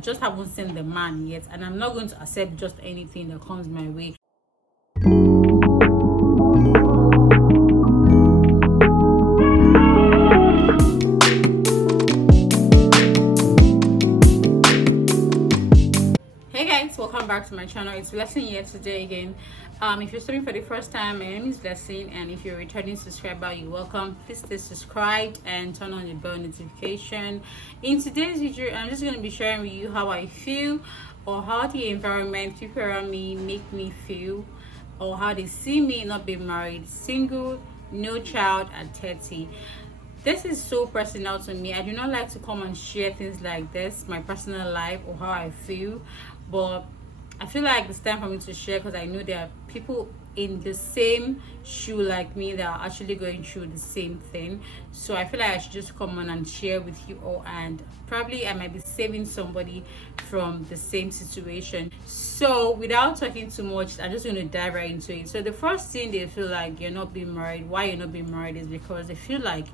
just haven't seen the man yet, and I'm not going to accept just anything that comes my way. Hey guys, welcome back to my channel. It's Blessing here today again. If you're studying for the first time, my name is Blessing, and if you're a returning subscriber, you're welcome. Please stay subscribed and turn on the bell notification. In today's video, I'm just going to be sharing with you how I feel, or how the environment, people around me make me feel, or how they see me not being married, single, no child at 30. This is so personal to me. I do not like to come and share things like this, my personal life or how I feel, but I feel like it's time for me to share, because I know there are people in the same shoe like me that are actually going through the same thing. So I feel like I should just come on and share with you all, and probably I might be saving somebody from the same situation. So without talking too much, I'm just going to dive right into it. So the first thing they feel like you're not being married, why you're not being married, is because they feel like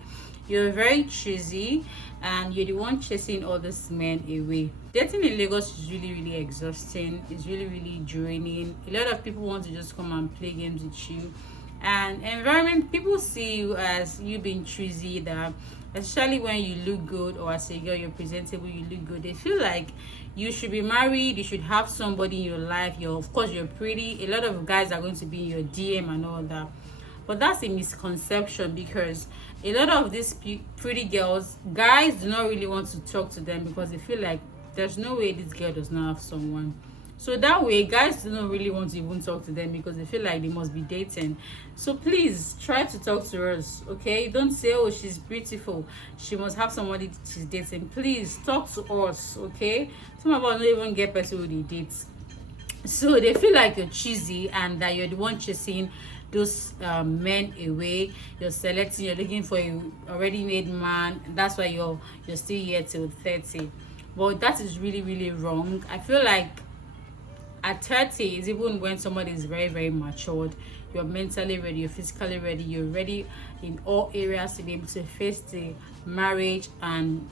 you're very choosy and you're the one chasing all these men away. Dating in Lagos is really exhausting. It's really draining. A lot of people want to just come and play games with you, and environment, people see you as you being choosy, that especially when you look good, or as a girl you're presentable, you look good, they feel like you should be married, you should have somebody in your life. Of course you're pretty, a lot of guys are going to be in your DM and all that. But that's a misconception, because a lot of these pretty girls, guys do not really want to talk to them, because they feel like there's no way this girl does not have someone. So that way, guys do not really want to even talk to them, because they feel like they must be dating. So please try to talk to us, okay? Don't say, oh, she's beautiful, she must have somebody she's dating. Please talk to us, okay? Some of us don't even get person who they date. So they feel like you're cheesy and that you're the one chasing those men away. You're selecting, you're looking for a already made man. That's why you're still here till 30. But that is really wrong. I feel like at 30 is even when somebody is very matured. You're mentally ready, you're physically ready, you're ready in all areas to be able to face the marriage and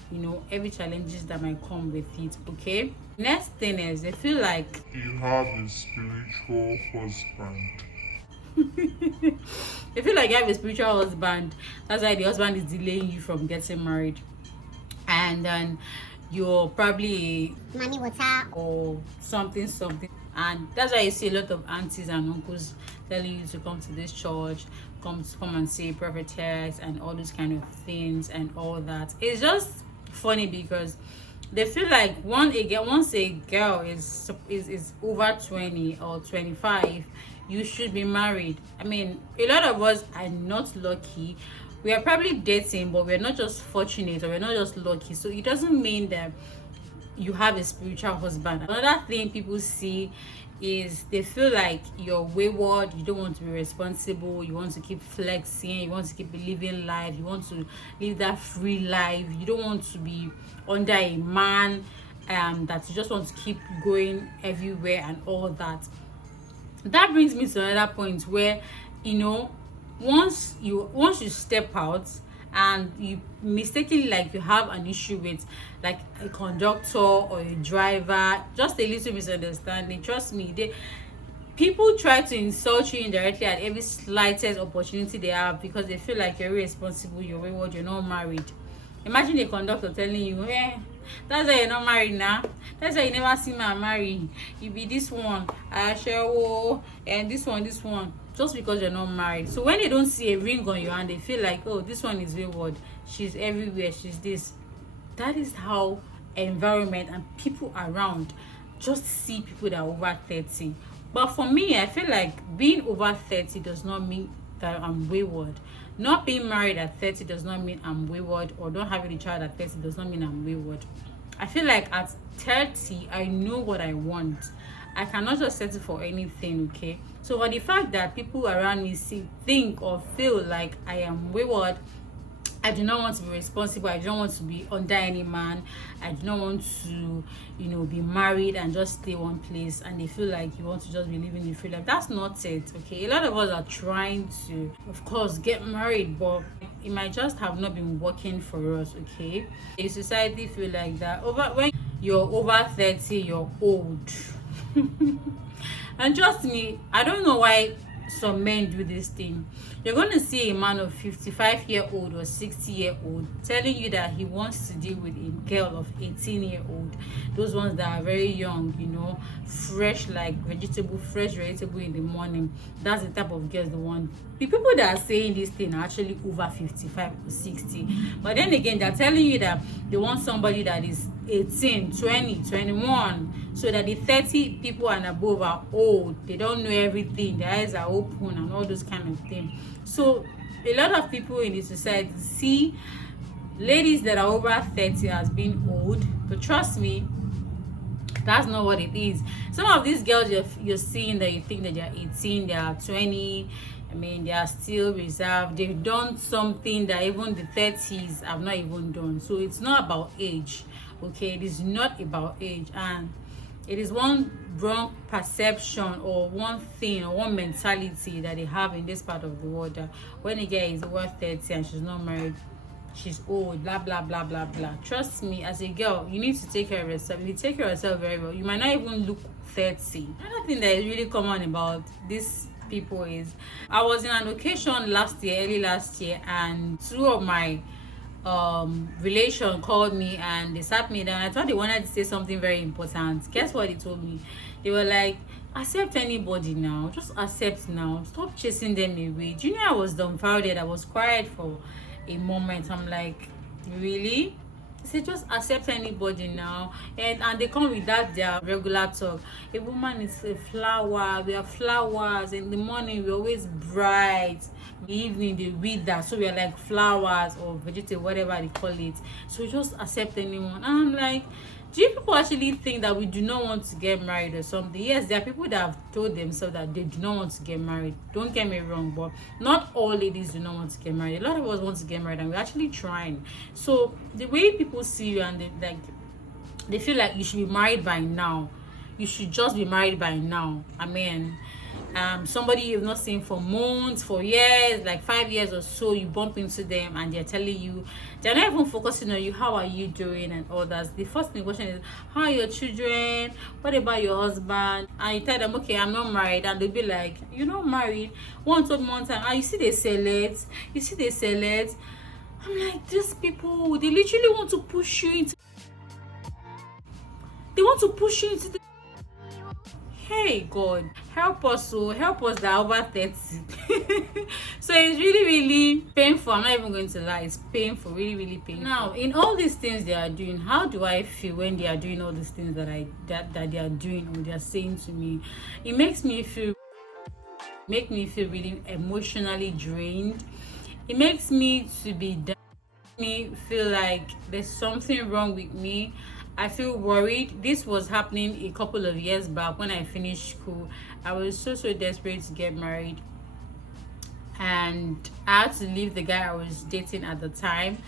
every challenges that might come with it. Okay, next thing is they feel like you have a spiritual husband. they feel like you have a spiritual husband. That's why the husband is delaying you from getting married, and then you're probably money water or something, and that's why you see a lot of aunties and uncles telling you to come to this church, come and see prophetess and all these kind of things and all that. It's just funny, because they feel like once a girl is over 20 or 25, you should be married. I mean, a lot of us are not lucky. We are probably dating, but we're not just fortunate, or we're not just lucky. So it doesn't mean that you have a spiritual husband. Another thing people see is they feel like you're wayward, you don't want to be responsible, you want to keep flexing, you want to keep living life, you want to live that free life, you don't want to be under a man, that you just want to keep going everywhere and all that. That brings me to another point where once you step out and you mistakenly, like, you have an issue with like a conductor or a driver, just a little misunderstanding, trust me, people try to insult you indirectly at every slightest opportunity they have, because they feel like you're irresponsible, you're wayward, you're not married. Imagine a conductor telling you, that's why you're not married now, that's why you never see me marry, you be this one, I shall, and this one, just because you're not married. So when they don't see a ring on your hand, they feel like, oh, this one is wayward, she's everywhere, she's this. That is how environment and people around just see people that are over 30. But for me, I feel like being over 30 does not mean that I'm wayward. Not being married at 30 does not mean I'm wayward, or don't having a child at 30 does not mean I'm wayward. I feel like at 30, I know what I want. I cannot just settle for anything, okay? So for the fact that people around me think or feel like I am wayward, I do not want to be responsible. I don't want to be under any man. I do not want to, be married and just stay one place. And they feel like you want to just be living the free life. That's not it, okay? A lot of us are trying to, of course, get married, but it might just have not been working for us, okay? The society feel like that. When you're over 30, you're old. And trust me, I don't know why some men do this thing. You're going to see a man of 55-year-old or 60-year-old telling you that he wants to deal with a girl of 18-year-old. Those ones that are very young, you know, fresh like vegetable, fresh vegetable in the morning. That's the type of girls they want. The people that are saying this thing are actually over 55 or 60. But then again, they're telling you that they want somebody that is 18, 20, 21, so that the 30 people and above are old. They don't know everything. Their eyes are open and all those kind of things. So a lot of people in the society see ladies that are over 30 as being old, but trust me, that's not what it is. Some of these girls you're seeing that you think that they're 18, they are 20. I mean, they are still reserved. They've done something that even the 30s have not even done. So it's not about age, okay? It is not about age. And it is one wrong perception or one thing or one mentality that they have in this part of the world, that when a girl is over 30 and she's not married, she's old, blah blah blah blah blah. Trust me, as a girl, you need to take care of yourself. If you take care of yourself very well, you might not even look 30. Another thing that is really common about these people is, I was in an occasion early last year, and two of my relation called me and they sat me down. I thought they wanted to say something very important. Guess what they told me? They were like, accept anybody now, just accept now, stop chasing them away. Do you know, I was dumbfounded. I was quiet for a moment. I'm like, really? They said just accept anybody now, and they come with that their regular talk. A woman is a flower, we are flowers. In the morning we're always bright, in the evening they wither, that, so we are like flowers or vegetable, whatever they call it. So just accept anyone. And I'm like, do you people actually think that we do not want to get married or something? Yes, there are people that have told themselves that they do not want to get married. Don't get me wrong, but not all ladies do not want to get married. A lot of us want to get married and we're actually trying. So the way people see you and they feel like you should be married by now. You should just be married by now. I mean, somebody you've not seen for months, for years, like 5 years or so, you bump into them and they're telling you, they're not even focusing on you, how are you doing and all that. The first thing question is, how are your children, what about your husband? And you tell them, okay, I'm not married, and they'll be like, you're not married? One told me one time, you see they sell it, I'm like, these people, they literally want to push you into the hey God, help us, help us that over 30. So it's really painful. I'm not even going to lie, it's painful, really painful. Now, in all these things they are doing, how do I feel when they are doing all these things that they are doing or they are saying to me? It makes me feel really emotionally drained. It makes me to be down. Me feel like there's something wrong with me. I feel worried. This was happening a couple of years back when I finished school. I was so desperate to get married, and I had to leave the guy I was dating at the time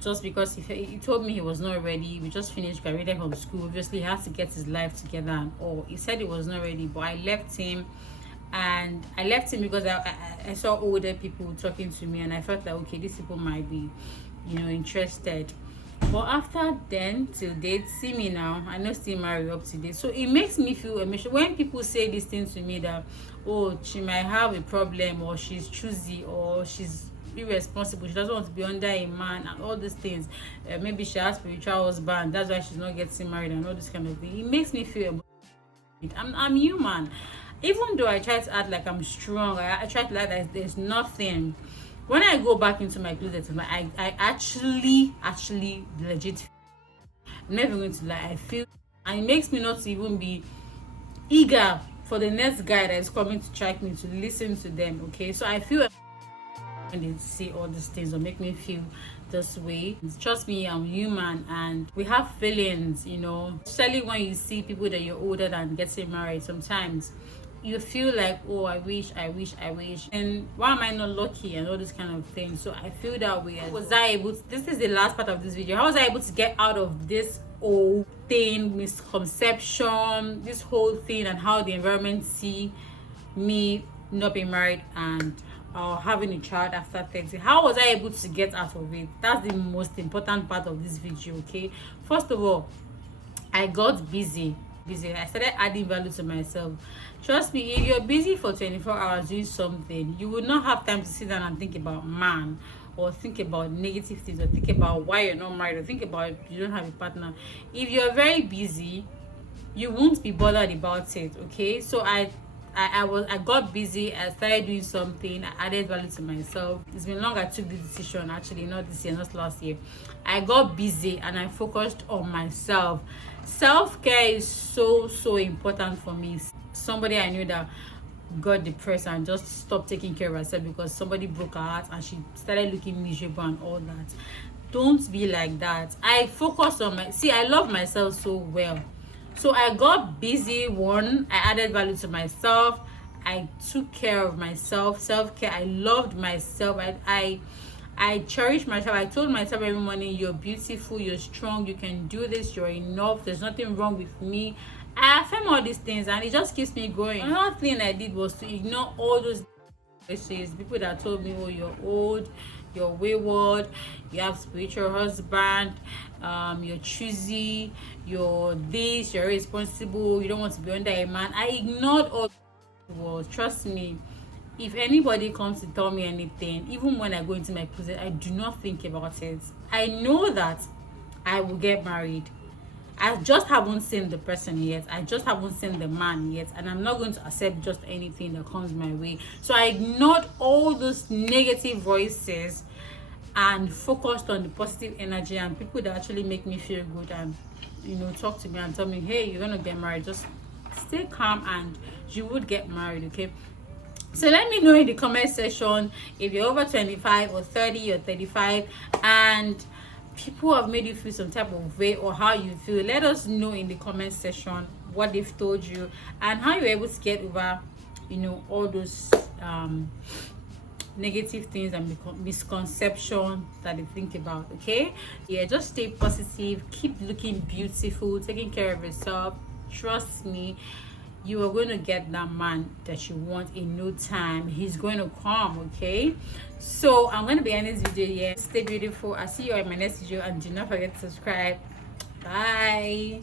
just because he told me he was not ready. We just finished graduating from school. Obviously he had to get his life together and all. He said he was not ready, but I left him. And I left him because I saw older people talking to me, and I felt like, okay, these people might be, interested. But after then till date, see me now, I know still married up to date. So it makes me feel emotional when people say these things to me, that oh, she might have a problem, or she's choosy, or she's irresponsible, she doesn't want to be under a man and all these things. Maybe she has spiritual husband, that's why she's not getting married and all this kind of thing. It makes me feel I'm human. Even though I try to act like I'm strong, I try to act like there's nothing. When I go back into my closet, I actually legit, I'm never going to lie, I feel, and it makes me not to even be eager for the next guy that is coming to track me to listen to them. Okay, so I feel when they say all these things or make me feel this way. Trust me, I'm human and we have feelings, especially when you see people that you're older than getting married. Sometimes you feel like, oh, I wish, and why am I not lucky and all this kind of thing. So I feel that way. How was I able to, this is the last part of this video, how was I able to get out of this whole thing, misconception, this whole thing, and how the environment see me not being married and having a child after 30? How was I able to get out of it? That's the most important part of this video. Okay, first of all, I got busy. I started adding value to myself. Trust me, if you're busy for 24 hours doing something, you will not have time to sit down and think about man, or think about negative things, or think about why you're not married, or think about you don't have a partner. If you're very busy, you won't be bothered about it. Okay, so I got busy. I started doing something. I added value to myself. It's been long I took the decision, actually, not this year, not last year. I got busy and I focused on myself. Self-care is so important for me. Somebody I knew that got depressed and just stopped taking care of herself because somebody broke her heart and she started looking miserable and all that. Don't be like that. I focus on I love myself so well. So I got busy. One, I added value to myself. I took care of myself. Self-care. I loved myself. I cherished myself. I told myself every morning, you're beautiful, you're strong, you can do this, you're enough, there's nothing wrong with me. I affirm all these things and it just keeps me going. Another thing I did was to ignore all those voices, people that told me, oh, you're old, you're wayward, you have spiritual husband, you're choosy, you're this, you're irresponsible, you don't want to be under a man. I ignored all those words. Trust me, if anybody comes to tell me anything, even when I go into my closet, I do not think about it. I know that I will get married. I just haven't seen the person yet. I just haven't seen the man yet, and I'm not going to accept just anything that comes my way. So I ignored all those negative voices and focused on the positive energy and people that actually make me feel good and talk to me and tell me, hey, you're gonna get married. Just stay calm and you would get married. Okay, so let me know in the comment section if you're over 25 or 30 or 35 and people have made you feel some type of way, or how you feel. Let us know in the comment section what they've told you and how you're able to get over all those negative things and misconception that they think about. Okay, yeah, just stay positive, keep looking beautiful, taking care of yourself. Trust me, you are going to get that man that you want in no time. He's going to come. Okay, so I'm going to be ending this video here. Stay beautiful. I'll see you in my next video, and do not forget to subscribe. Bye.